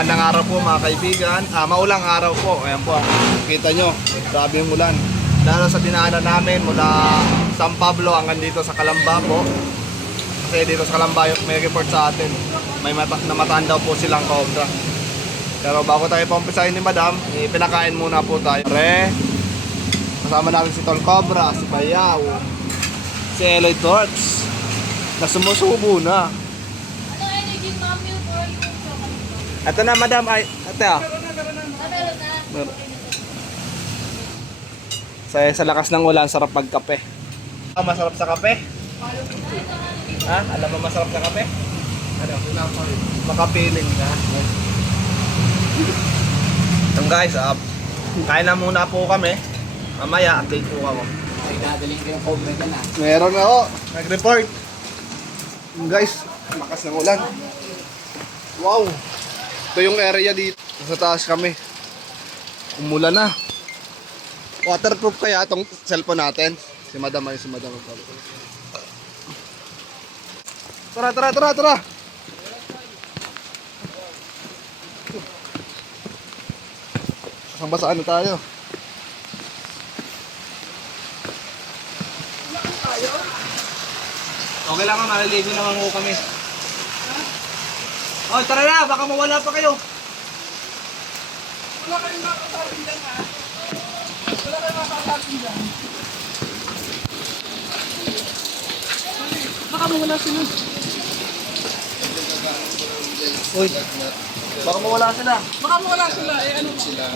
Magandang araw po mga kaibigan. Maulang araw po. Ayan po. Kita nyo. Grabe yung ulan. Lalo sa dinaanan namin mula San Pablo hanggang dito sa Calamba po. Kasi dito sa Calamba may report sa atin. May namataan daw po silang cobra. Pero bago tayo paumpisahin ni Madam, pinakain muna po tayo. Pre, kasama natin si Tol Cobra, si Bayaw, si Eloy Torch na sumusubo na. Ito na Madam, ay, ate ah. Sa lakas ng ulan, sarap magkape. Masarap sa kape? Ha? Alam mo masarap sa kape? Ano? Makapiling ka. So guys, kain na muna po kami. Mamaya, update po ako. Ay, dadaling ko yung cobra dyan ah. Meron na ako. Nag-report. Guys, lakas ng ulan. Wow. Ito yung area dito. Sa taas kami. Umulan na. Waterproof kaya itong cellphone natin. Si Madam ay si Madam. Tara. Basaan na tayo. Okay lang nga, maliligo naman ko kami. Oh, tara na, baka mawala pa kayo. Wala kayong makakasabing dyan ha? Wala kayong makakasabing dyan? Baka mawala sila. Uy, baka mawala sila. Baka mawala sila. Eh ano sila?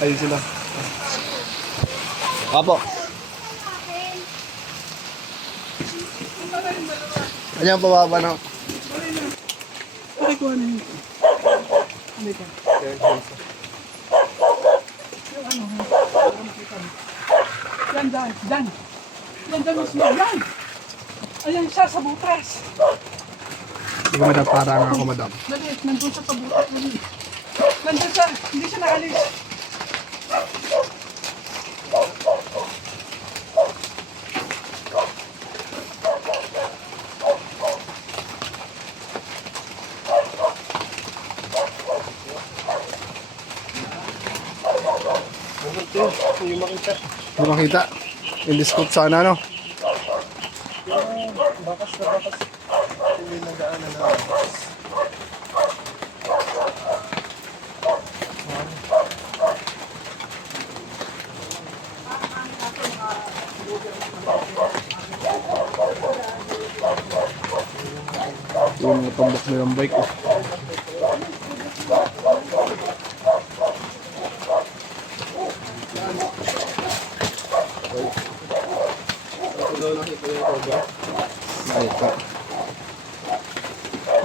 Ayun sila. Apo. Ayan, pababa na. Ay, kuha na yun. Hindi ka. Yung ano ha? Para makita mo. Yan, dyan. Yan, dyan mismo. Yan! Ayan siya sa butas. Hindi ko madam, parang ako madam. Dali, nandun siya sa butas. Nandun siya. Hindi siya naalis. Hindi makita. In-scope sana, no? Bakas. Hindi nagaanan na. Yung mga tambak na yung bike, oh.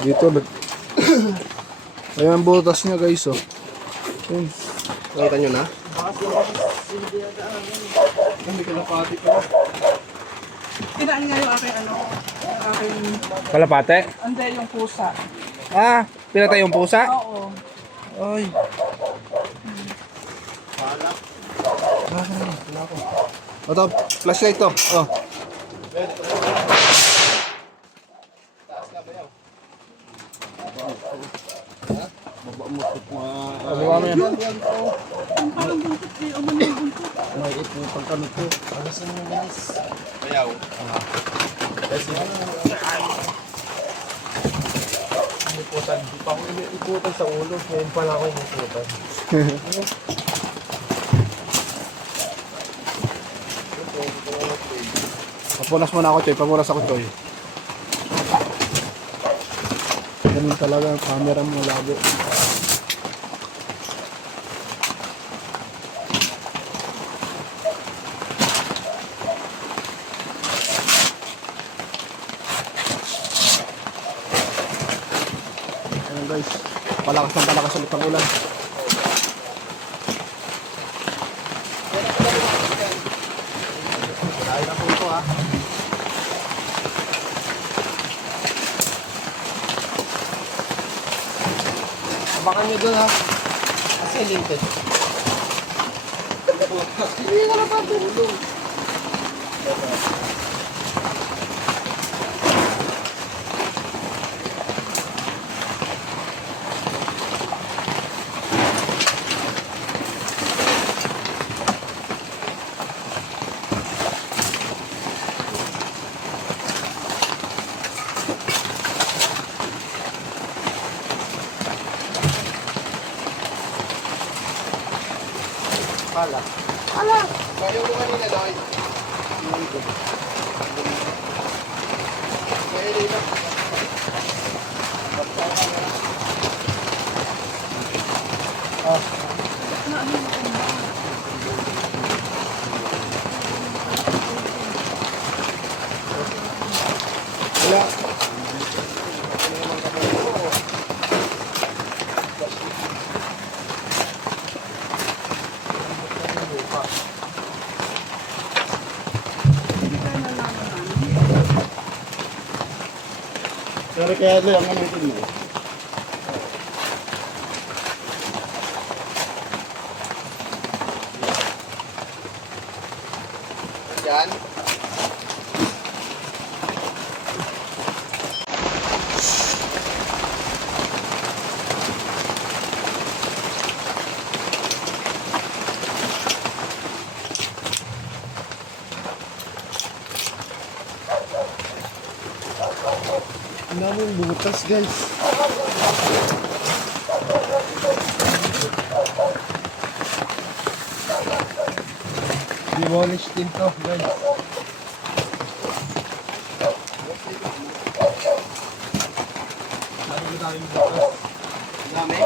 Dito ayan ang butas niya guys, oh. Yun. Nakita nyo na? Hindi ka napati pa. Kinaan nga yung aking ano. Aking... Kalapate? Ande yung pusa. Ah, pinatay yung pusa? Oo. Ay. Ito, flashlight to. Oh. Baba mo yan. Ang parang buntot eh. Ang manang buntot. May ipupang kami to. Ano sa mga ganis? Bayaw. Iputan. Di pa ako iputan sa ulo. Ngayon pala ako iputan. Papunas muna ako, Choy. Papunas ako, Choy. Ganun talaga ang camera mo labo. Ayan guys, palakas ulit ang ulan. Ayun na po ito ha. Abangan nyo doon ha. Kasi linted. Hindi ka na patulong. Pala. Kaya mo kanina daw. Kaya dito. Wala. Pero kaya ito yung gamitin mo. Yan. Ang daming butas, guys. Demolish din to, guys. Daming butas. Dami.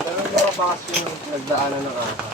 Pero yung mga bakas yung nagdaanan ng ahas.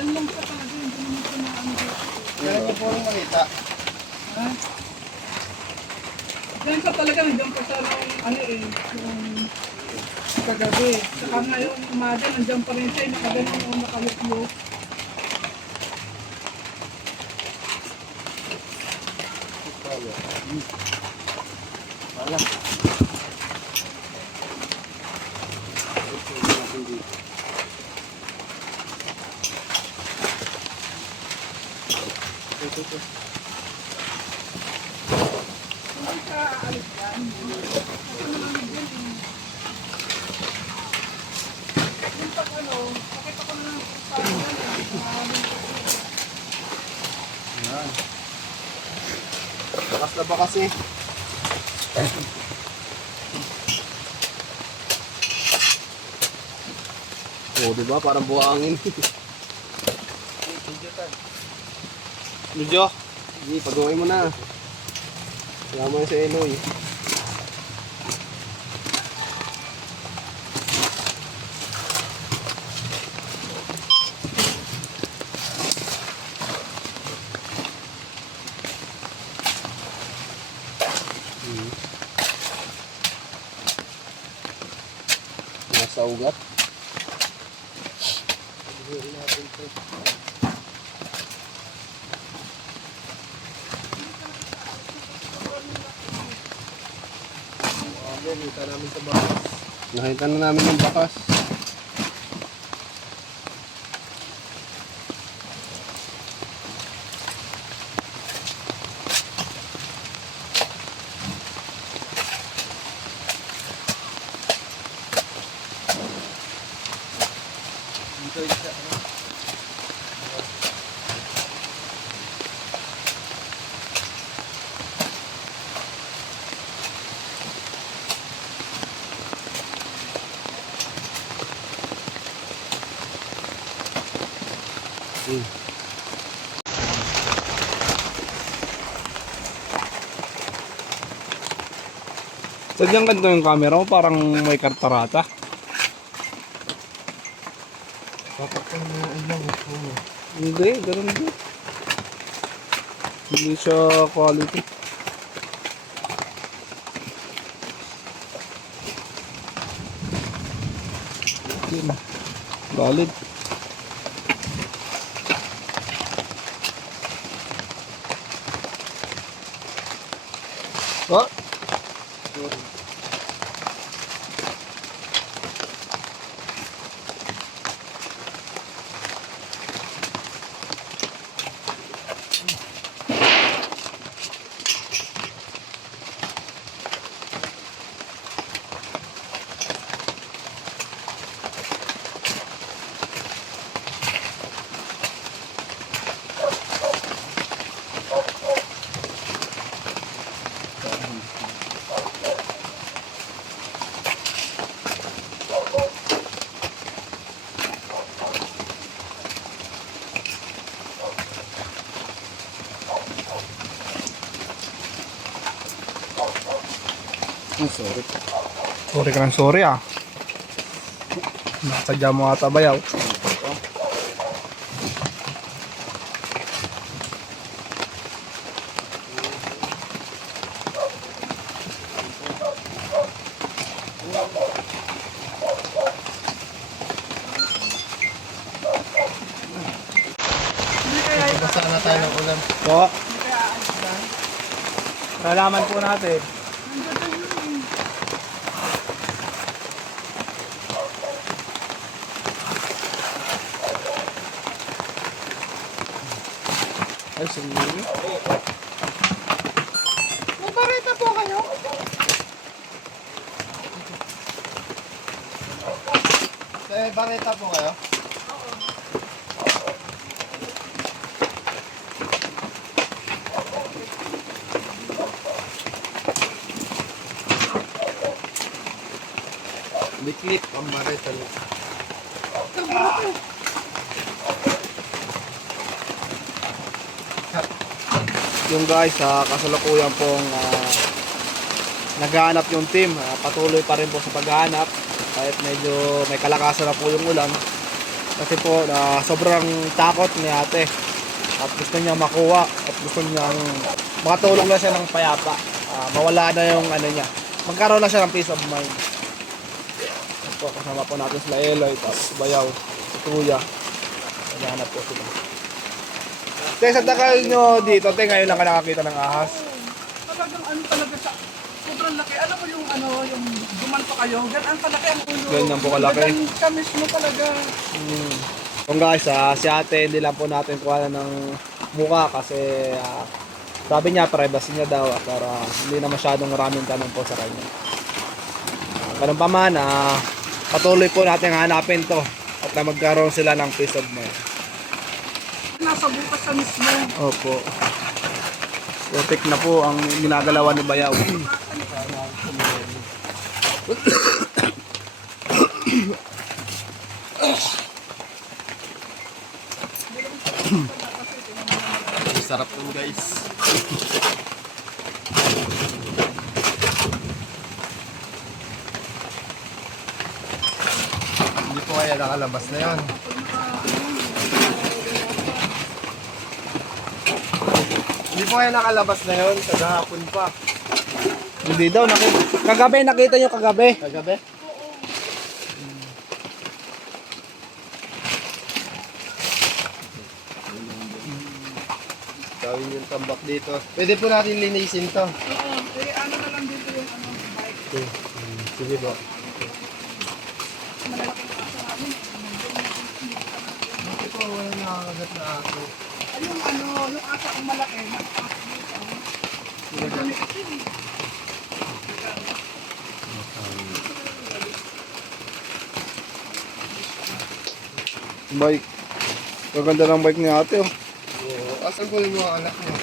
Yan lang sa tago, hindi naman ko na ano dito. Meron niyo po rin makita. Ha? Yan sa talaga, nandiyan pa sa ano eh, yung kagabi. Saka ngayon, umaga, nandiyan pa rin siya, nakaganon o nakaluklok. Wala. Hindi ka aalis yan. Kasi naman yan eh. Yung pag ano, pakita ko na lang sa yan eh. Bakas na bakas eh. Oo, diba? Parang buhangin. Medyo. Sige, pag-uwi mo na. Kaya mo sa Eloy. Nasa ugat. Nakita namin sa bakas. Nakita na namin yung bakas. Dito isa. Sadyang ganito yung camera mo, parang may kartarata. Dapat ko na ilang ito. Hindi, ganun din. Hindi siya quality. Yun. Valid. Oh, sorry. Sorry ka ng sorry ah. Nakasadya mo ata bayaw. Basta na tayo ng ulan. Po, Hindi kaya aalis dyan. nalaman po natin. Ay, sumili. May barita po kayo? Bareta po kayo? Liklip ang bareta. Yung guys, kasalukuyan pong naghahanap yung team. Patuloy pa rin po sa paghahanap kahit medyo may kalakasan na po yung ulan. Kasi po sobrang takot ni ate at gusto niya makuha at gusto niyang makatulong na siya ng payapa. Mawala na yung ano niya. Magkaroon na siya ng peace of mind. At po, kasama po natin sila Eloy, tapos Bayaw, si Kuya. Naghahanap po sila. Te, sa tagal nyo dito, te, ngayon lang ka nakakita ng ahas. Talagang ano talaga sa sobrang laki. Alam mo yung ano, yung duman pa kayo. Ganyan kalaki ang ulo. Ganyan po kalaki. Ganyan ka mismo talaga. Kung guys, si ate, hindi lang po natin kuha ng mukha kasi sabi niya, privacy niya daw para hindi na masyadong maraming tanong po sa kanya. Ganun pa man, patuloy po natin hanapin to at na magkaroon sila ng peace of mind. Nasa bukas sa mismo. Opo. Putik na po ang ginagalawan ni Bayaw. Sarap po guys. Hindi po kaya nakalabas na yan. Hindi po kaya nakalabas na yun. Kagahapon pa. Hindi daw, kagabi, nakita nyo kagabi. Kagabi? Gawin yung tambak dito. Pwede po natin linisin to. Oo. Ano na lang dito yung ano, bike. Sige po. Malalaking kaso namin. Ito po wala nakakagat na aso. Ay, yung ano, yung asa kong malaki. Nakapasok dito. Ganito kasi. Bike. Kaganda ng bike ni ate, oh. Oo. Asan po yung mga anak niyo?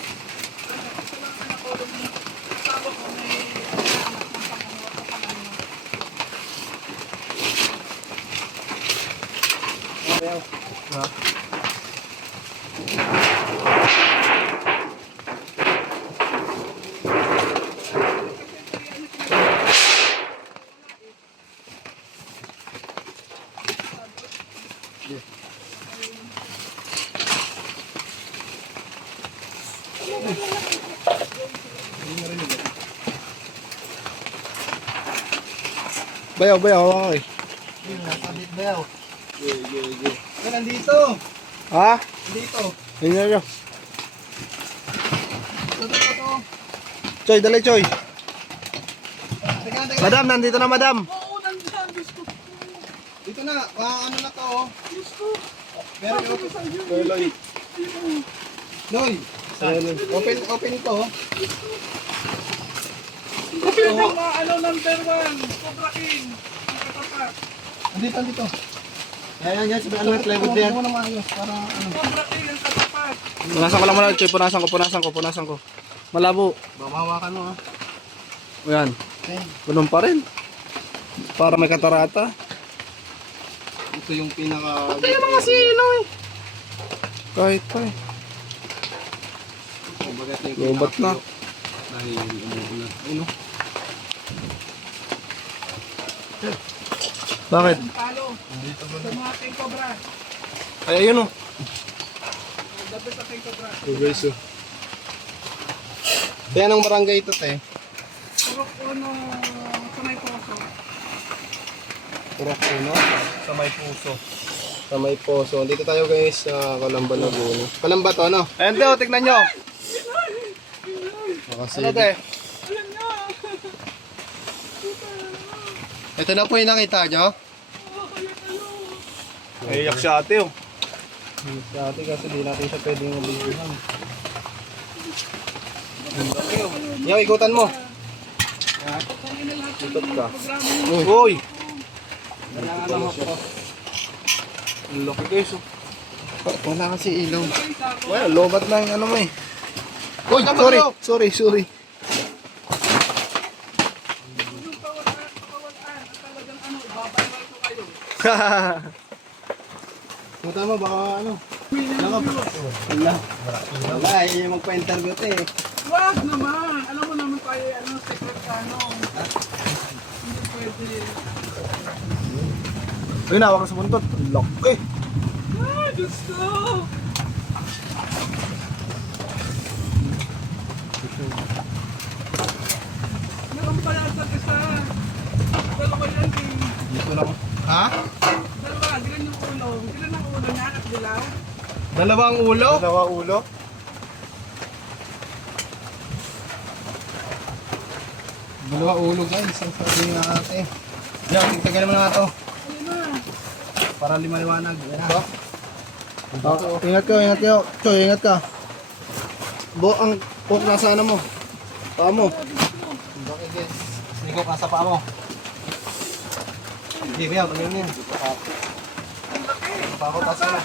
Bayaw, hawakan ko eh. Nasabit ba yaw? Yan, nandito. Ha? Nandito. Tingnan nyo. Ito. Choy, dali Choy. Teka. Madam, nandito na madam. Oo, nandiyan. Diyos ko. Dito na. Ano na to, oh. Diyos ko. Meron Sabi ko sa'yo. Loy. Loy. Open ito, oh. Ito yung number 1. Cobra King. Ang katapat. Andito. Yan. Sabi ano yung plywood na yan. Ito mo na maayos para ano. Cobra King ang katapat. Punasan ko lang muna, Choy. Punasan ko. Malabo. Mamawakan mo, ha. Ayan. Okay. Ganun pa rin. Para may katarata. Ito yung pinaka... Kaya mga silaw eh. Kahit pa eh. Kumbaga, ito yung Lobat na. Dahil umuulan. Ayun, oh. Bakit? Ang talo. Sa mga King Cobra. Ay, ayun oh. Dapat sa King Cobra. Guys, oh. Kaya ng barangay ito, te. Purok uno sa may poso. Purok uno. Sa may puso. Sa may poso. Dito tayo guys sa Calamba, Laguna. Calamba to, ano? Ayan Teo, tignan nyo. Kasi, Ano te? Alam niya. ito na po yung nakita nyo. Naiyak si ate oh. Sa ate kasi di natin siya pwedeng mabigihan. Yaw, ikutan mo. Ikot ka. Programa Uy! Ano ko? Ang laki guys oh. Wala kasi ilaw. Well, lobat na yung ano mo eh. Uy, Sorry. yung kawalan at talagang ano, ibabayral ko kayo. Kuta mo, baka ano. Wala, yung magpa-interview te. Wag naman. Alam mo naman tayo, secret ka, ano. Hindi pwede. Ayun, hawak ka sa buntot. Ang laki. Ah, Diyos ko. Meron pala sa isa. Dalawa yan, King. Dito lang. Ha? Dalawa, dilan yung ulo. Dilan ang ulo niya at dilaw. Dalawang ulo? Dalawa ulo? Dalawa ulo guys, ang sabi nga ate. Yan, tigtagal mo na nga to. Ayun na. Para liwanag. Yan na. Ingat ka. Choy, ingat ka. Ang hook nasa ano mo. Paa mo. Okay guys, sinigaw ka sa paa mo. Hindi, Biyaw, tanggalin mo yan. Pa ako, taas ka na.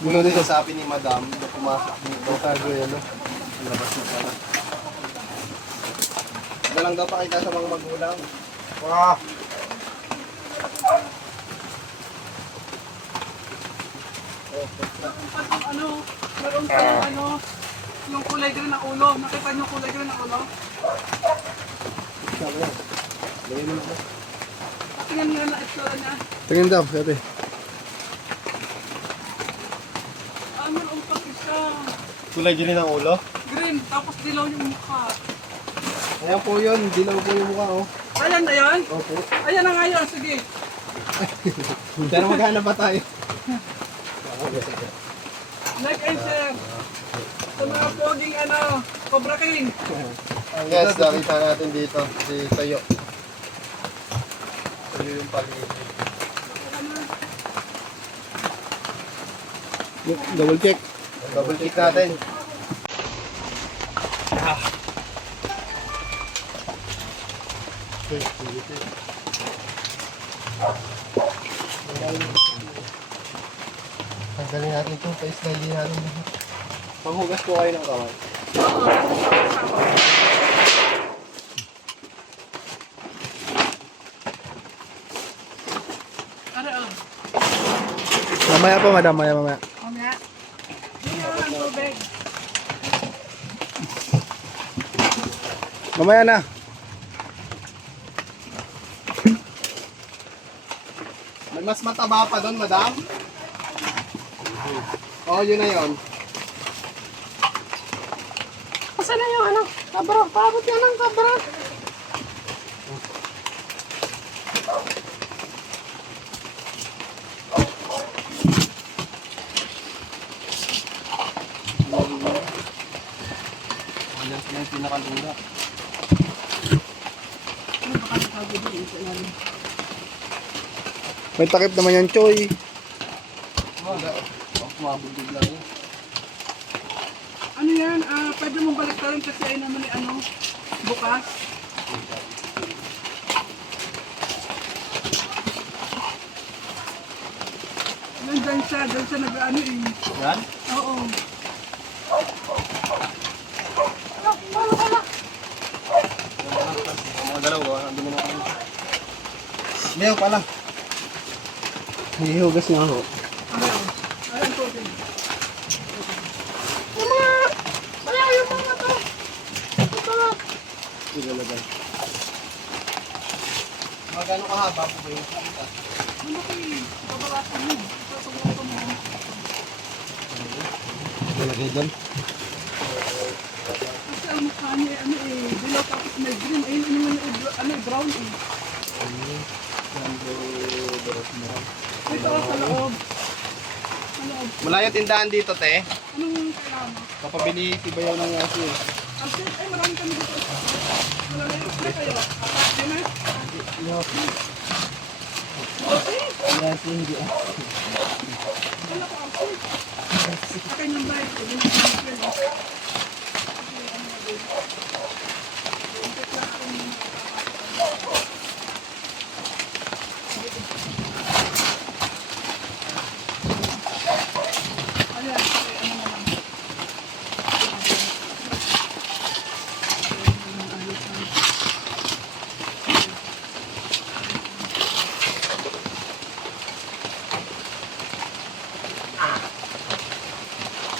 Gulo din sa sabi ni Madam na pumasok dito. Tago yan, no? Labas mo sana. Dalang daw pakita sa mga magulang. Wow! Meron pa yung yung kulay green na ulo. Nakita niyo yung kulay green na ulo? Sabi yan. Lagyan mo na ako. Tingnan niyo na itsura niya. Tingin daw, sabi. Meron pa isa. Kulay din ang ulo? Green, tapos dilaw yung mukha. Ayan po yun, dilaw po yung mukha, oh. Ayan na yan? Opo. Ayan na nga yun, sige. Pero maghanap pa tayo. Like and share. Sa mga poging Cobra King. Yes, nakita natin dito si Tayo. Tayo yung paligid. Double check. Double check natin. Tanggalin natin ito, pa-slide natin. Panghugas po kayo ng kamay. Mamaya pa madam, mamaya. Mamaya. Hindi ang tubig. Mamaya na. May mas mataba pa doon, madam? Oo, yun na yun. Asan na yung ano? Kabra, paabot yan ang kabra. Ayan sila yung pinakalula. Ano baka nakago din sa ilalim? May takip naman yan, Choy. Wala. Mabugod lang yun. Ano yan? Pwede mong baliktarin kasi ay naman ni ano, bukas. Nandyan siya, dyan siya nag-ano eh. Yan? Oo. Mga dalaw ko, nandun mo naman. Leo pala. Hihugas niya ako. Ano? Ayun po din. Ilalagay. Magkano kahaba po ba yung kita? Ano kayo? Babalasan mo. Sasabukan mo. Ilalagay doon. Kasi ang mukha niya, ano eh, dilaw tapos may green. Ayun, ano man yung ano, brown eh. Ito sa loob. Sa loob. Malayo tindahan dito, te. Anong kailangan mo? Kapabili si Bayaw ng yasi. Ay, marami kami dito. Malalay na kayo. Apat yun eh. Yasi hindi ah. Wala ko ako. Akin yung bike. Hindi ko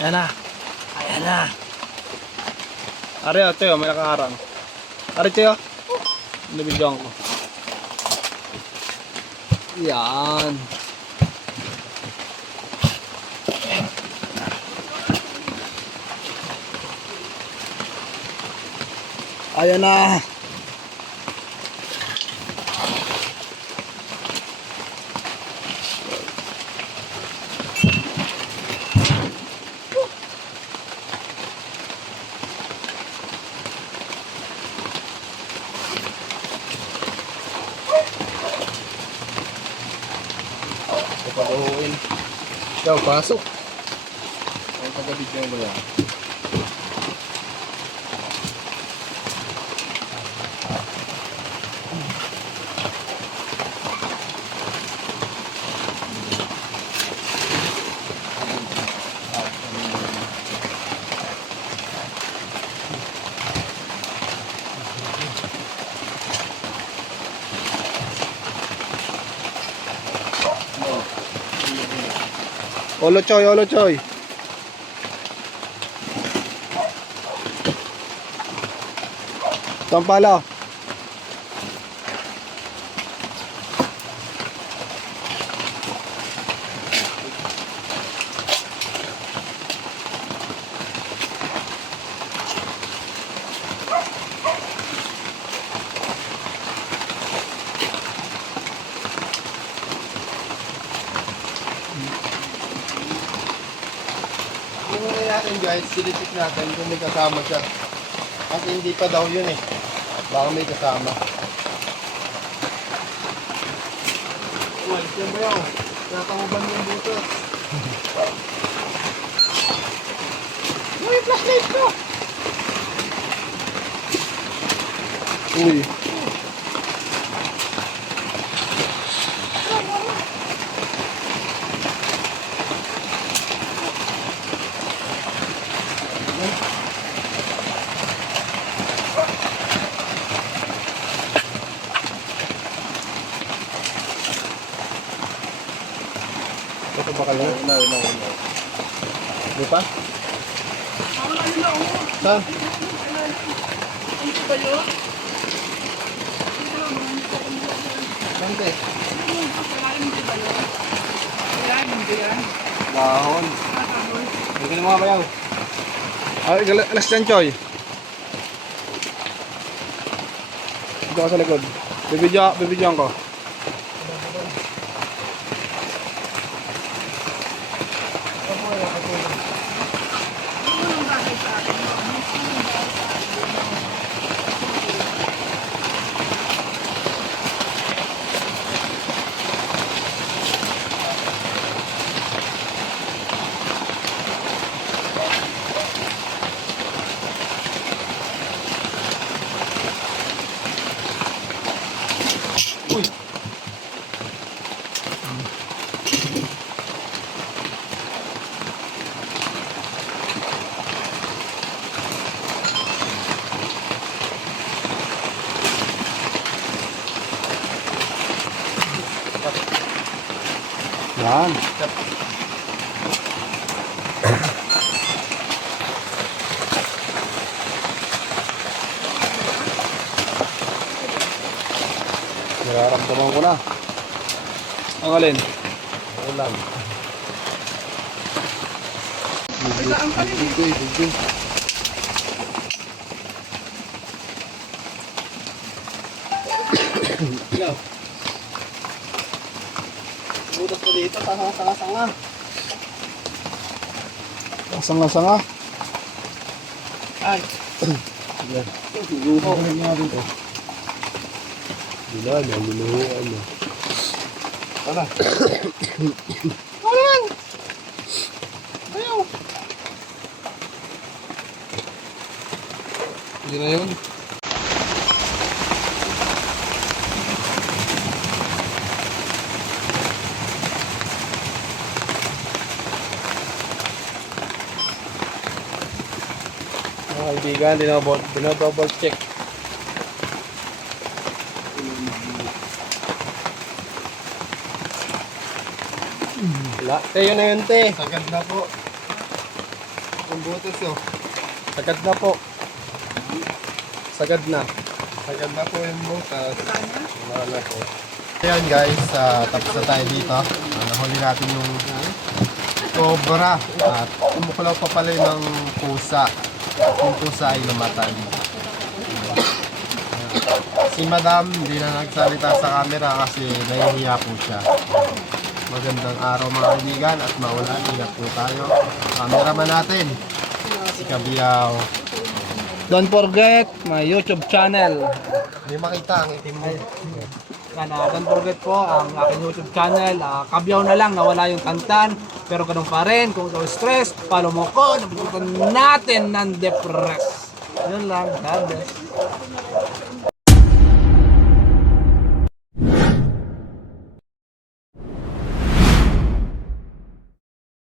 Ayan na. Ayan na. Ari, Teo, may nakaharang. Ari, Teo. Nabidyoan ko. Yan. Ayan na. Papakuhin. Ikaw, pasok. Ang taga-bidyo mo yan. Olo Choy, Olo Choy. Tampala. Yung muna natin guys, silitik natin kung may kasama siya. Kasi hindi pa daw yun eh. Baka may kasama. Walis yan ba yun? Nakamuban yung butos. Uy, flashlight ko! Uy. Ito ba kayo? Una. Di pa? Wala yun na ako. Saan? Ano ba yun? Saan te? Kailangan hindi ba yun? Kailangan hindi yan. Dahon. Nakahol. Hindi ka na mga bayaw. Ay, alas dyan, Choy. Dito ka sa likod. Bibidyoan ko. Uy! Yan. Nararamdaman ko na. Ang alin? Ulan. Biglaan ka rin eh. Bigay. Ikaw. Butas ko dito, sanga-sanga. Sanga-sanga. Ay, Yan. Guguhin nga dito. Bila, naluluhuan mo. tara. Ano yan? Ayaw. Hindi na yun. Mga kaibigan, dinodouble check. Wala. Te, yun na yun, te. Sagad na po. Yung butas yun. Sagad na po. Sagad na. Sagad na po yung butas. Wala na po. Ayan guys, tapos na tayo dito. Nahuli natin yung cobra. At umukulaw pa pala ng pusa. At yung pusa ay namatay. Si Madam hindi na nagsalita sa camera kasi nahihiya po siya. Magandang araw mga kaibigan at maulan. Ingat po tayo. Cameraman natin, si Kabiyaw. Don't forget my YouTube channel. Hindi makita ang itim mo. Don't forget po ang aking YouTube channel. Kabyaw na lang, nawala yung tantan. Pero ganun pa rin, kung ikaw stress, follow mo ko. Nabututan natin ng depress. Yun lang. God bless.